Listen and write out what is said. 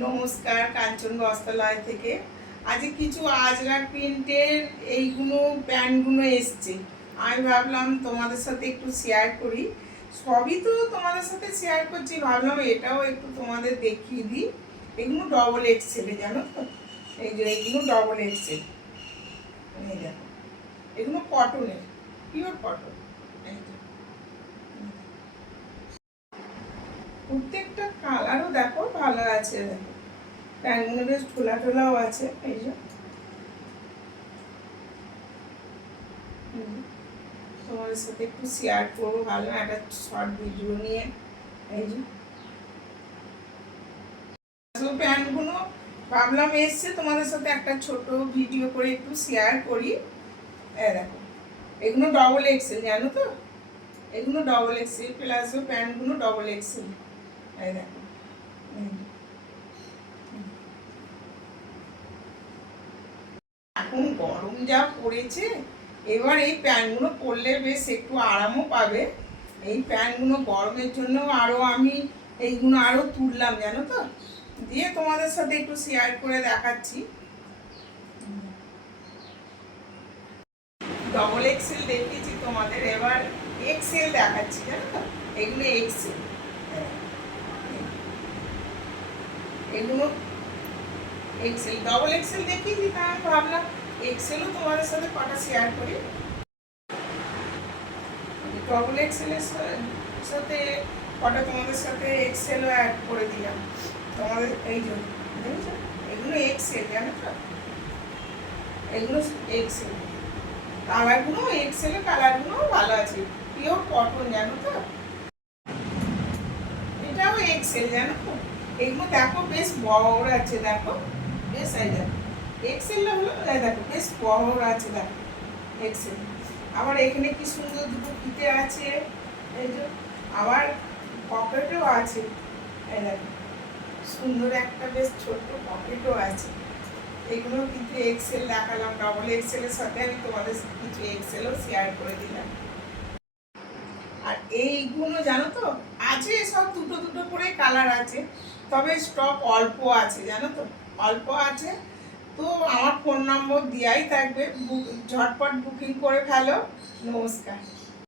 নমস্কার, কাঞ্চন বস্ত্রালয় থেকে। আজকে কিছু আজরা প্রিন্টের এইগুলো প্যান্টগুলো এসছে। আমি ভাবলাম তোমাদের সাথে একটু শেয়ার করি। সবই তো তোমাদের সাথে শেয়ার করছি, ভাবলাম এটাও একটু তোমাদের দেখিয়ে দিই। এগুলো ডবল এক্সেলে, জানো তো? এই যে এইগুলো ডবল এক্সেল। এই দেখো, এগুলো কটনের, পিওর কটন। প্রত্যেকটা কালারও দেখো ভালো আছে। দেখো প্যান্টগুলো বেশ ঠোলা ঠোলাও আছে। এই যে তোমাদের সাথে একটু শেয়ার করবো, ভালো একটা শর্ট ভিডিও নিয়ে। এই যে প্যান্টগুলো ভাবলাম এসছে, তোমাদের সাথে একটা ছোট ভিডিও করে একটু শেয়ার করি। দেখো এগুলো ডবল এক্সেল, জানো তো? এগুলো ডবল এক্সেল, প্লাজো প্যান্টগুলো ডবল এক্সেল। এই দেখো, এখন গরম যা পড়েছে, এবার এই প্যান্টগুলো পরলে বেশ একটু আরামও পাবে। এই প্যান্টগুলো গরমের জন্য আরও আমি এইগুলো আরও তুললাম, জানো তো? দিয়ে তোমাদের সাথে একটু শেয়ার করে দেখাচ্ছি। ডবল এক্সেল দেখিয়েছি তোমাদের, এবার এক্সেল দেখাচ্ছি, জানো তো? এগুলো এক্সেল, এগুলো এক্সেল। ডবল এক্সেল দেখিয়েছি, তা আমি ভাবলাম এক্সেলও তোমাদের সাথে কটা শেয়ার করি। ডবল এক্সেলের সাথে কটা তোমাদের সাথে এক্সেলও অ্যাড করে দিলাম তোমাদের। এই জন্য বুঝেছো, এগুলো এক্সেল, জানো তো? এগুলো এক্সেল, কালারগুলো এক্সেলের কালারগুলোও ভালো আছে, পিওর কটন, জানো তো? এটাও এক্সেল, জানো তো? এগুলো দেখো বেশ বড় আছে, দেখো বেশ। এই দেখো এক্সেলটা হলো, দেখো বেশ বড় আছে, দেখো এক্সেল। আবার এখানে কি সুন্দর দুটো ফিতে আছে। এই যে আবার পকেটও আছে। এই দেখো সুন্দর একটা বেশ ছোট্ট পকেটও আছে। এগুলো কিন্তু এক্সেল দেখালাম, ডবল এক্সেলের সাথে আমি তোমাদের কিছু এক্সেলও শেয়ার করে দিলাম। আর এইগুলো জানো তো, আছে সব দুটো দুটো করে কালার আছে, তবে স্টক অল্প আছে, জানো তো? অল্প আছে। তো আমার ফোন নম্বর দেওয়াই থাকবে, ঝটপট বুকিং করে ফেলো। নমস্কার।